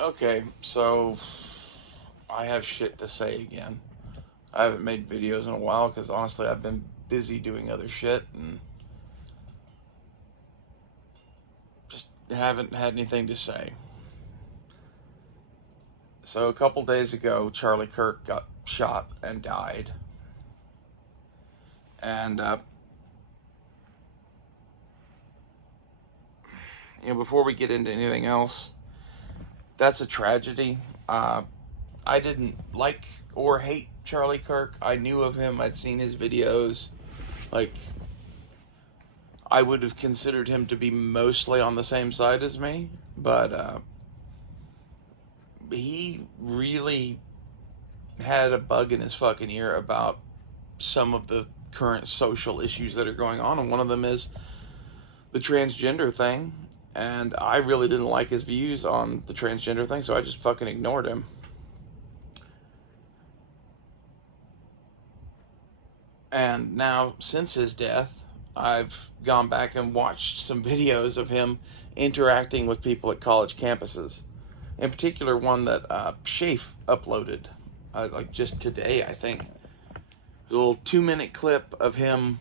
Okay, so I have shit to say again. I haven't made videos in a while because honestly I've been busy doing other shit and just haven't had anything to say. So a couple days ago, Charlie Kirk got shot and died. And, before we get into anything else, that's a tragedy. I didn't like or hate Charlie Kirk. I knew of him. I'd seen his videos. Like, I would have considered him to be mostly on the same side as me, but he really had a bug in his fucking ear about some of the current social issues that are going on, and one of them is the transgender thing. And I really didn't like his views on the transgender thing, so I just fucking ignored him. And now, since his death, I've gone back and watched some videos of him interacting with people at college campuses. In particular, one that Shafe uploaded, like just today, I think. A little 2-minute clip of him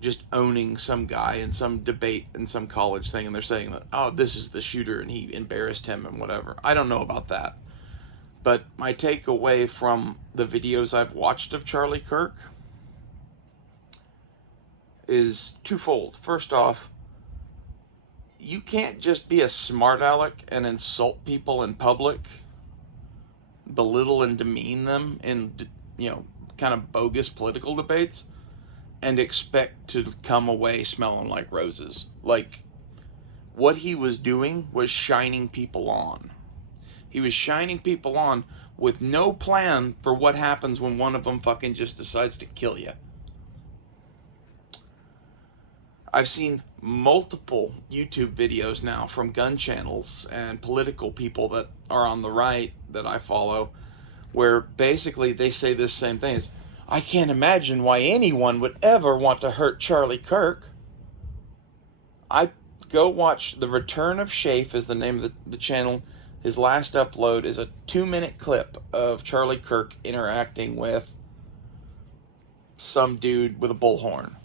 just owning some guy in some debate in some college thing, and they're saying that, oh, this is the shooter, and he embarrassed him and whatever. I don't know about that. But my takeaway from the videos I've watched of Charlie Kirk is twofold. First off, you can't just be a smart aleck and insult people in public, belittle and demean them in, kind of bogus political debates, and expect to come away smelling like roses. Like, what he was doing was shining people on. He was shining people on with no plan for what happens when one of them fucking just decides to kill you. I've seen multiple YouTube videos now from gun channels and political people that are on the right that I follow, where basically they say this same thing. Is, I can't imagine why anyone would ever want to hurt Charlie Kirk. I go watch The Return of Shafe is the name of the channel. His last upload is a 2-minute clip of Charlie Kirk interacting with some dude with a bullhorn.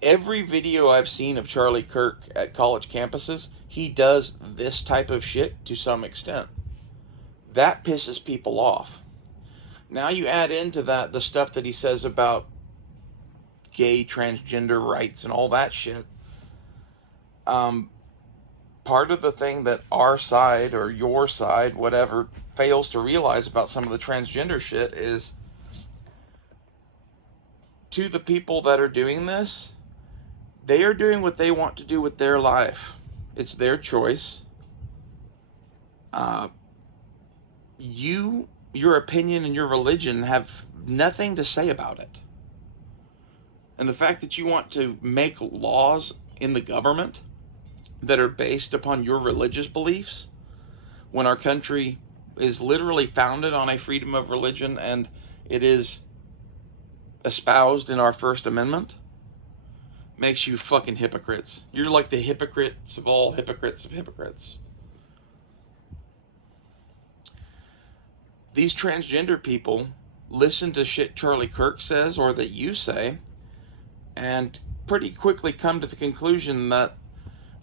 Every video I've seen of Charlie Kirk at college campuses, he does this type of shit to some extent. That pisses people off. Now you add into that the stuff that he says about gay, transgender rights and all that shit. Part of the thing that our side or your side, whatever, fails to realize about some of the transgender shit is, to the people that are doing this, they are doing what they want to do with their life. It's their choice. Your opinion and your religion have nothing to say about it. And the fact that you want to make laws in the government that are based upon your religious beliefs, when our country is literally founded on a freedom of religion and it is espoused in our First Amendment, makes you fucking hypocrites. You're like the hypocrites of all hypocrites of hypocrites. These transgender people listen to shit Charlie Kirk says or that you say, and pretty quickly come to the conclusion that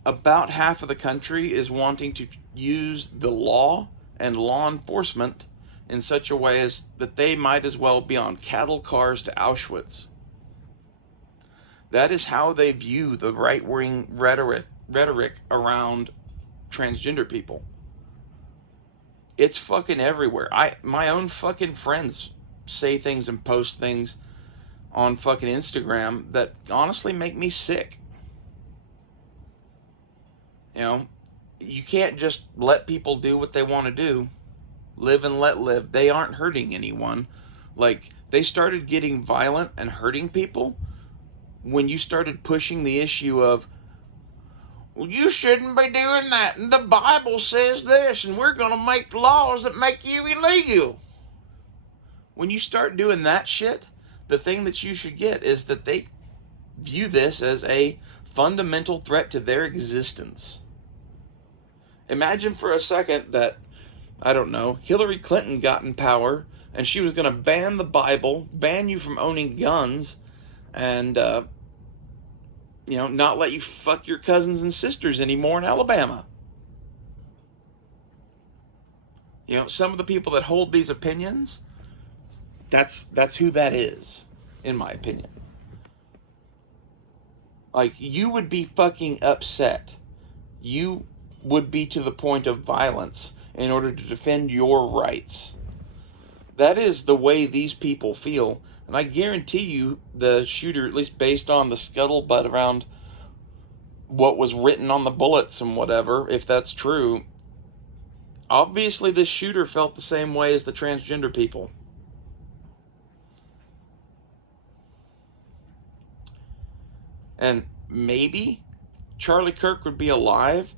about half of the country is wanting to use the law and law enforcement in such a way as that they might as well be on cattle cars to Auschwitz. That is how they view the right-wing rhetoric around transgender people. It's fucking everywhere. My own fucking friends say things and post things on fucking Instagram that honestly make me sick. You can't just let people do what they want to do. Live and let live. They aren't hurting anyone. Like, they started getting violent and hurting people when you started pushing the issue of, well, you shouldn't be doing that, and the Bible says this, and we're going to make laws that make you illegal. When you start doing that shit, the thing that you should get is that they view this as a fundamental threat to their existence. Imagine for a second that, I don't know, Hillary Clinton got in power and she was going to ban the Bible, ban you from owning guns, and, not let you fuck your cousins and sisters anymore in Alabama. Some of the people that hold these opinions, that's who that is, in my opinion. Like, you would be fucking upset. You would be to the point of violence in order to defend your rights. That is the way these people feel. And I guarantee you the shooter, at least based on the scuttlebutt around what was written on the bullets and whatever, if that's true, obviously this shooter felt the same way as the transgender people. And maybe Charlie Kirk would be alive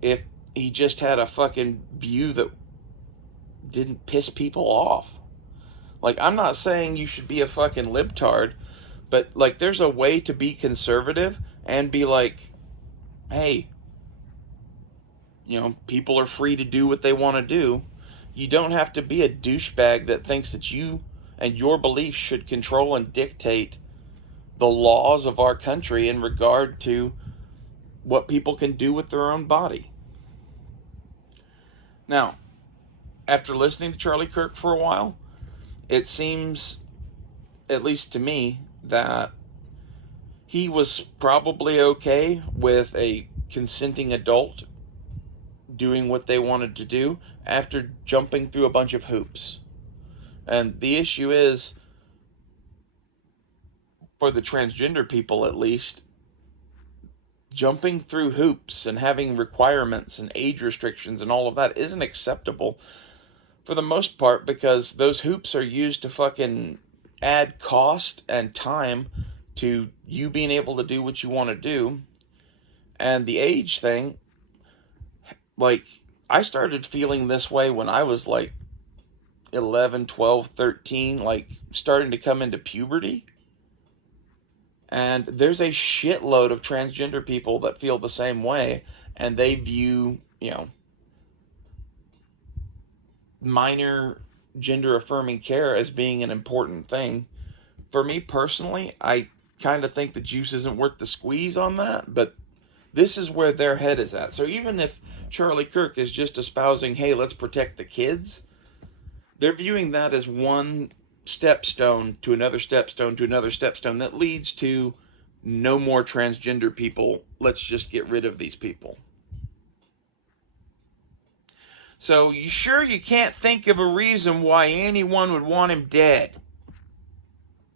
if he just had a fucking view that didn't piss people off. Like, I'm not saying you should be a fucking libtard, but, like, there's a way to be conservative and be like, hey, people are free to do what they want to do. You don't have to be a douchebag that thinks that you and your beliefs should control and dictate the laws of our country in regard to what people can do with their own body. Now, after listening to Charlie Kirk for a while, it seems, at least to me, that he was probably okay with a consenting adult doing what they wanted to do after jumping through a bunch of hoops. And the issue is, for the transgender people at least, jumping through hoops and having requirements and age restrictions and all of that isn't acceptable for the most part, because those hoops are used to fucking add cost and time to you being able to do what you want to do. And the age thing, like, I started feeling this way when I was like 11, 12, 13, like starting to come into puberty. And there's a shitload of transgender people that feel the same way, and they view, minor gender affirming care as being an important thing. For me personally, I kind of think the juice isn't worth the squeeze on that, but this is where their head is at. So even if Charlie Kirk is just espousing, hey, let's protect the kids, they're viewing that as one stepstone to another stepstone to another stepstone that leads to no more transgender people. Let's just get rid of these people. So you sure you can't think of a reason why anyone would want him dead?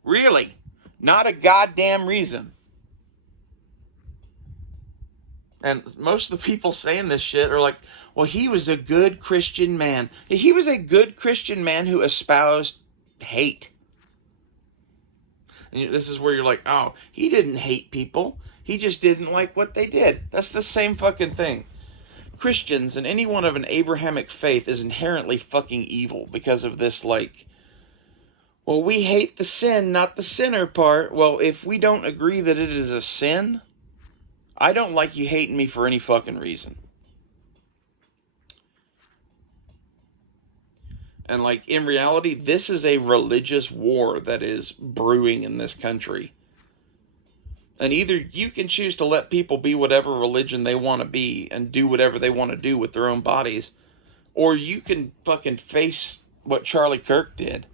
Really? Not a goddamn reason. And most of the people saying this shit are like, well, he was a good Christian man. He was a good Christian man who espoused hate. And this is where you're like, oh, he didn't hate people. He just didn't like what they did. That's the same fucking thing. Christians and anyone of an Abrahamic faith is inherently fucking evil because of this, like, well, we hate the sin, not the sinner part. Well, if we don't agree that it is a sin, I don't like you hating me for any fucking reason. And, like, in reality, this is a religious war that is brewing in this country. And either you can choose to let people be whatever religion they want to be and do whatever they want to do with their own bodies, or you can fucking face what Charlie Kirk did.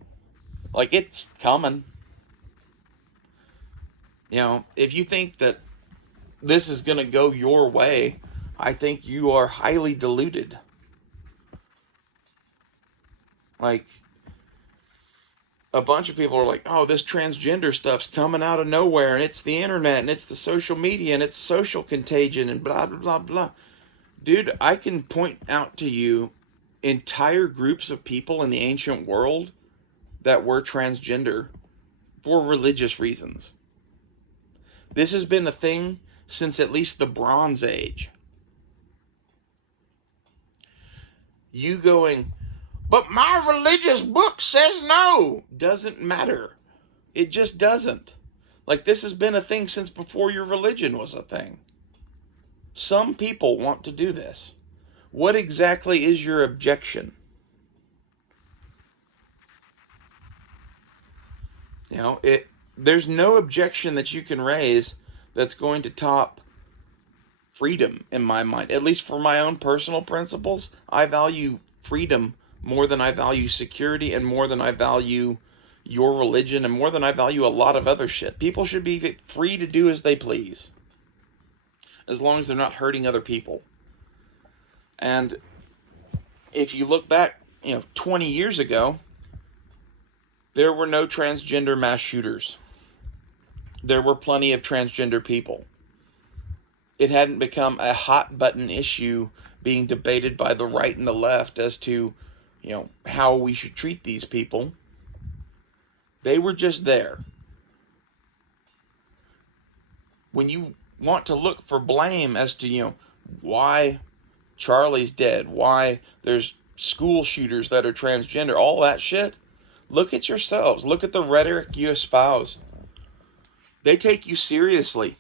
Like, it's coming. If you think that this is going to go your way, I think you are highly deluded. Like, a bunch of people are like, oh, this transgender stuff's coming out of nowhere, and it's the internet, and it's the social media, and it's social contagion, and blah, blah, blah, blah. Dude, I can point out to you entire groups of people in the ancient world that were transgender for religious reasons. This has been a thing since at least the Bronze Age. You going, but my religious book says no, doesn't matter. It just doesn't. Like, this has been a thing since before your religion was a thing. Some people want to do this. What exactly is your objection? You know, there's no objection that you can raise that's going to top freedom in my mind. At least for my own personal principles, I value freedom more than I value security, and more than I value your religion, and more than I value a lot of other shit. People should be free to do as they please, as long as they're not hurting other people. And if you look back, 20 years ago, there were no transgender mass shooters. There were plenty of transgender people. It hadn't become a hot button issue being debated by the right and the left as to, how we should treat these people. They were just there. When you want to look for blame as to, why Charlie's dead, why there's school shooters that are transgender, all that shit, look at yourselves. Look at the rhetoric you espouse. They take you seriously.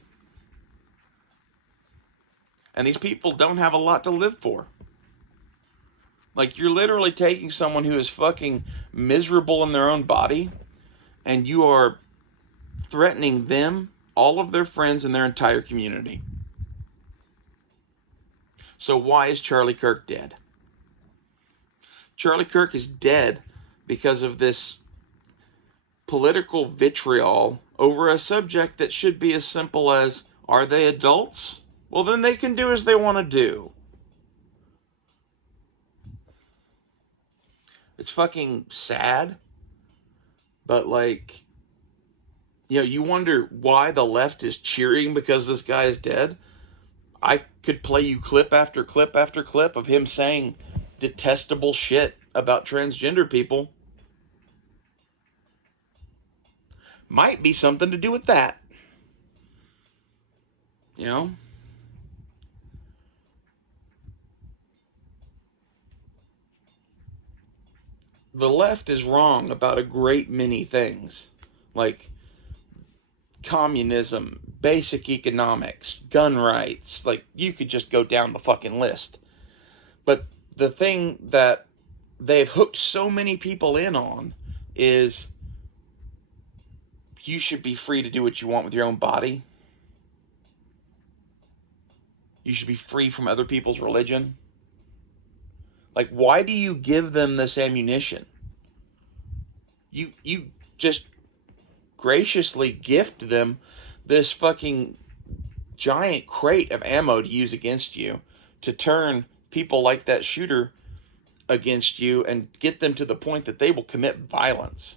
And these people don't have a lot to live for. Like, you're literally taking someone who is fucking miserable in their own body, and you are threatening them, all of their friends, and their entire community. So why is Charlie Kirk dead? Charlie Kirk is dead because of this political vitriol over a subject that should be as simple as, are they adults? Well, then they can do as they want to do. It's fucking sad. But, you wonder why the left is cheering because this guy is dead. I could play you clip after clip after clip of him saying detestable shit about transgender people. Might be something to do with that. The left is wrong about a great many things, like communism, basic economics, gun rights. Like, you could just go down the fucking list. But the thing that they've hooked so many people in on is you should be free to do what you want with your own body. You should be free from other people's religion. Like, why do you give them this ammunition? You just graciously gift them this fucking giant crate of ammo to use against you, to turn people like that shooter against you and get them to the point that they will commit violence.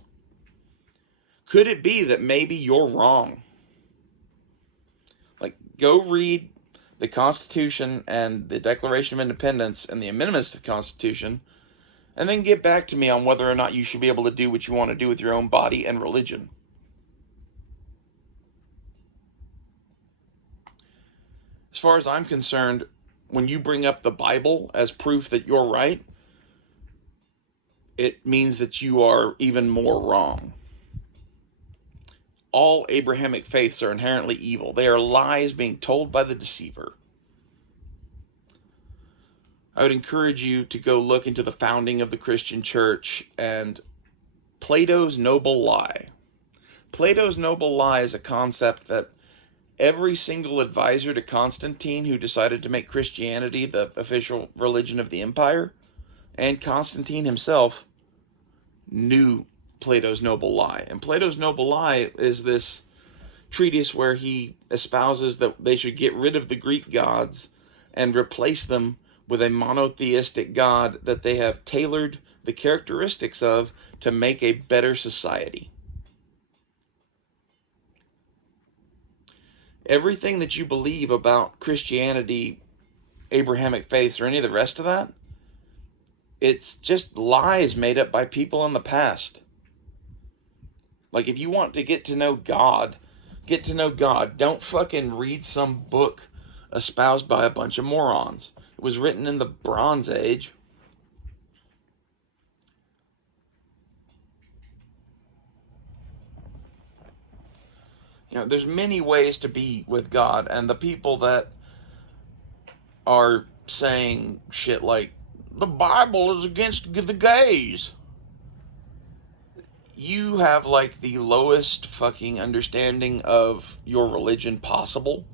Could it be that maybe you're wrong? Like, go read the Constitution and the Declaration of Independence and the amendments to the Constitution, and then get back to me on whether or not you should be able to do what you want to do with your own body and religion. As far as I'm concerned, when you bring up the Bible as proof that you're right, it means that you are even more wrong. All Abrahamic faiths are inherently evil. They are lies being told by the deceiver. I would encourage you to go look into the founding of the Christian church and Plato's noble lie. Plato's noble lie is a concept that every single advisor to Constantine, who decided to make Christianity the official religion of the empire, and Constantine himself, knew Plato's noble lie. And Plato's noble lie is this treatise where he espouses that they should get rid of the Greek gods and replace them with a monotheistic God that they have tailored the characteristics of to make a better society. Everything that you believe about Christianity, Abrahamic faiths, or any of the rest of that, it's just lies made up by people in the past. Like, if you want to get to know God. Don't fucking read some book espoused by a bunch of morons. It was written in the Bronze Age. There's many ways to be with God, and the people that are saying shit like, the Bible is against the gays. You have like the lowest fucking understanding of your religion possible.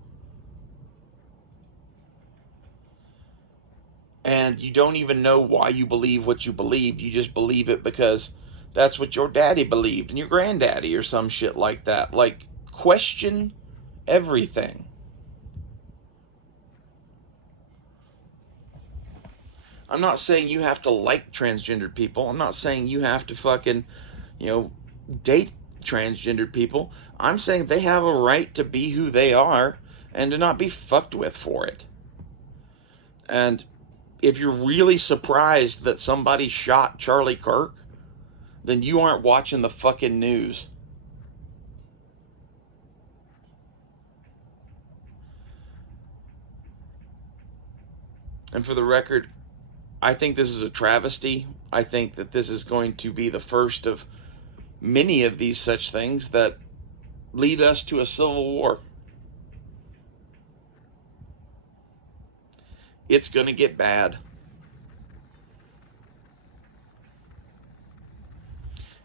And you don't even know why you believe what you believe. You just believe it because that's what your daddy believed and your granddaddy or some shit like that. Like, question everything. I'm not saying you have to like transgendered people. I'm not saying you have to fucking, date transgendered people. I'm saying they have a right to be who they are and to not be fucked with for it. And if you're really surprised that somebody shot Charlie Kirk, then you aren't watching the fucking news. And for the record, I think this is a travesty. I think that this is going to be the first of many of these such things that lead us to a civil war. It's going to get bad.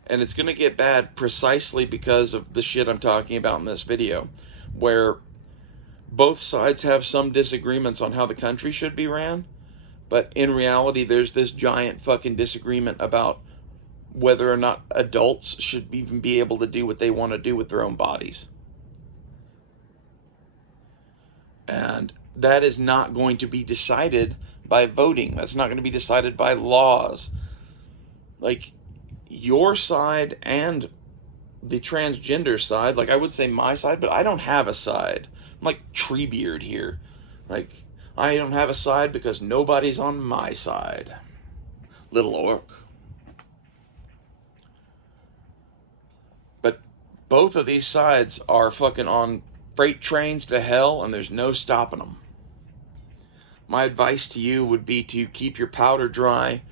And it's going to get bad precisely because of the shit I'm talking about in this video, where both sides have some disagreements on how the country should be ran, but in reality, there's this giant fucking disagreement about whether or not adults should even be able to do what they want to do with their own bodies. And that is not going to be decided by voting. That's not going to be decided by laws. Like, your side and the transgender side, like I would say my side, but I don't have a side. I'm like Treebeard here. Like, I don't have a side because nobody's on my side. Little orc. But both of these sides are fucking on freight trains to hell, and there's no stopping them. My advice to you would be to keep your powder dry,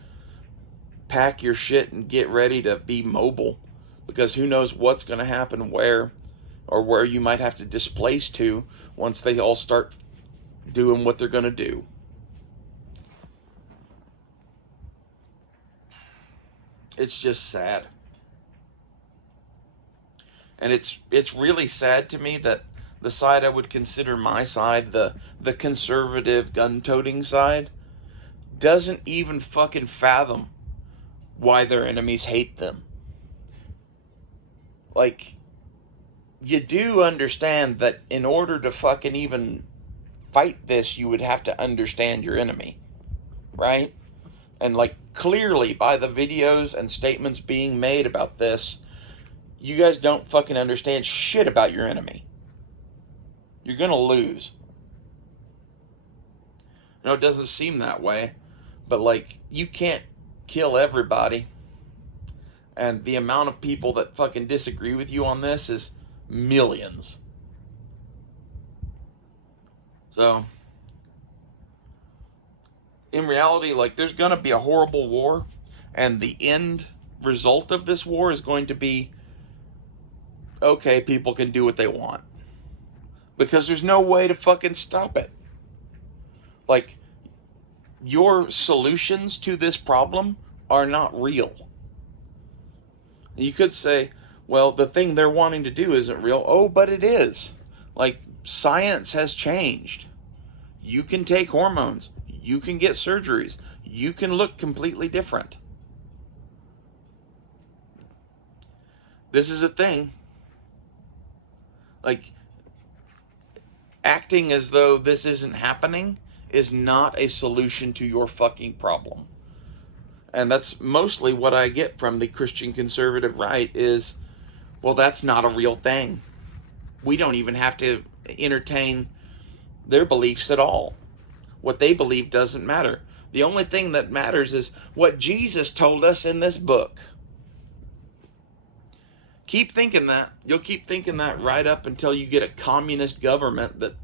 pack your shit, and get ready to be mobile, because who knows what's going to happen where, or where you might have to displace to once they all start doing what they're going to do. It's just sad. And it's really sad to me that the side I would consider my side, the conservative gun-toting side, doesn't even fucking fathom why their enemies hate them. Like, you do understand that in order to fucking even fight this, you would have to understand your enemy, right? And like, clearly by the videos and statements being made about this, you guys don't fucking understand shit about your enemy. You're gonna lose. I know it doesn't seem that way, but like, you can't kill everybody. And the amount of people that fucking disagree with you on this is millions. So, in reality, like, there's gonna be a horrible war, and the end result of this war is going to be, okay, people can do what they want. Because there's no way to fucking stop it. Like, your solutions to this problem are not real. You could say, well, the thing they're wanting to do isn't real. Oh, but it is. Like, science has changed. You can take hormones. You can get surgeries. You can look completely different. This is a thing. Like, acting as though this isn't happening is not a solution to your fucking problem. And that's mostly what I get from the Christian conservative right is, well, that's not a real thing. We don't even have to entertain their beliefs at all. What they believe doesn't matter. The only thing that matters is what Jesus told us in this book. Keep thinking that. You'll keep thinking that right up until you get a communist government that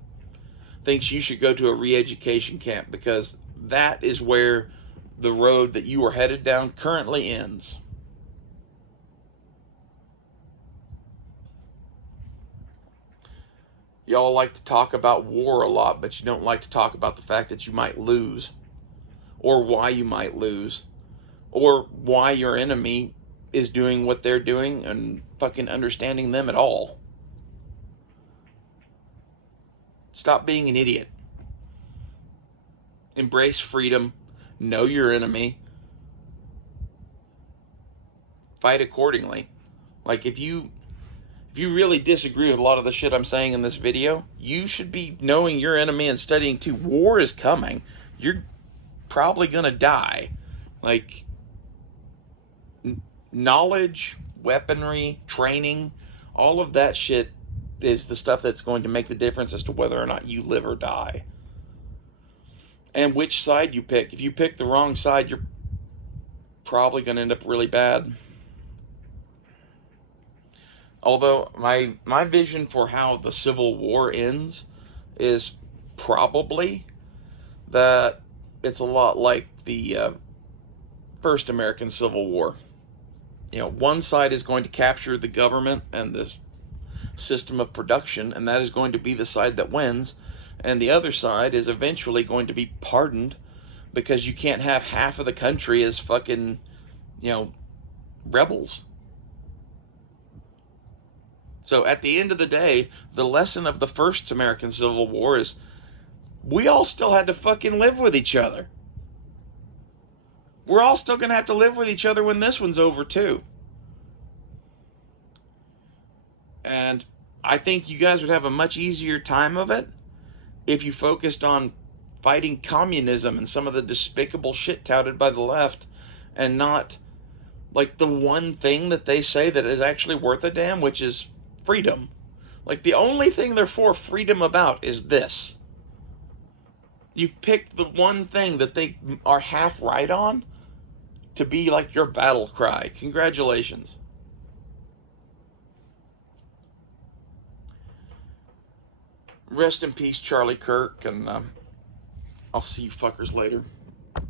thinks you should go to a re-education camp, because that is where the road that you are headed down currently ends. Y'all like to talk about war a lot, but you don't like to talk about the fact that you might lose, or why you might lose, or why your enemy is doing what they're doing and fucking understanding them at all. Stop being an idiot. Embrace freedom. Know your enemy. Fight accordingly. Like, if you really disagree with a lot of the shit I'm saying in this video, you should be knowing your enemy and studying too. War is coming. You're probably gonna die. Like, knowledge, weaponry, training, all of that shit is the stuff that's going to make the difference as to whether or not you live or die. And which side you pick. If you pick the wrong side, you're probably going to end up really bad. Although my vision for how the Civil War ends is probably that it's a lot like the first American Civil War. You know, one side is going to capture the government and this system of production, and that is going to be the side that wins. And the other side is eventually going to be pardoned, because you can't have half of the country as fucking, rebels. So at the end of the day, the lesson of the first American Civil War is we all still had to fucking live with each other. We're all still going to have to live with each other when this one's over too. And I think you guys would have a much easier time of it if you focused on fighting communism and some of the despicable shit touted by the left, and not like the one thing that they say that is actually worth a damn, which is freedom. Like, the only thing they're for freedom about is this. You've picked the one thing that they are half right on to be like your battle cry. Congratulations. Rest in peace, Charlie Kirk, and I'll see you fuckers later.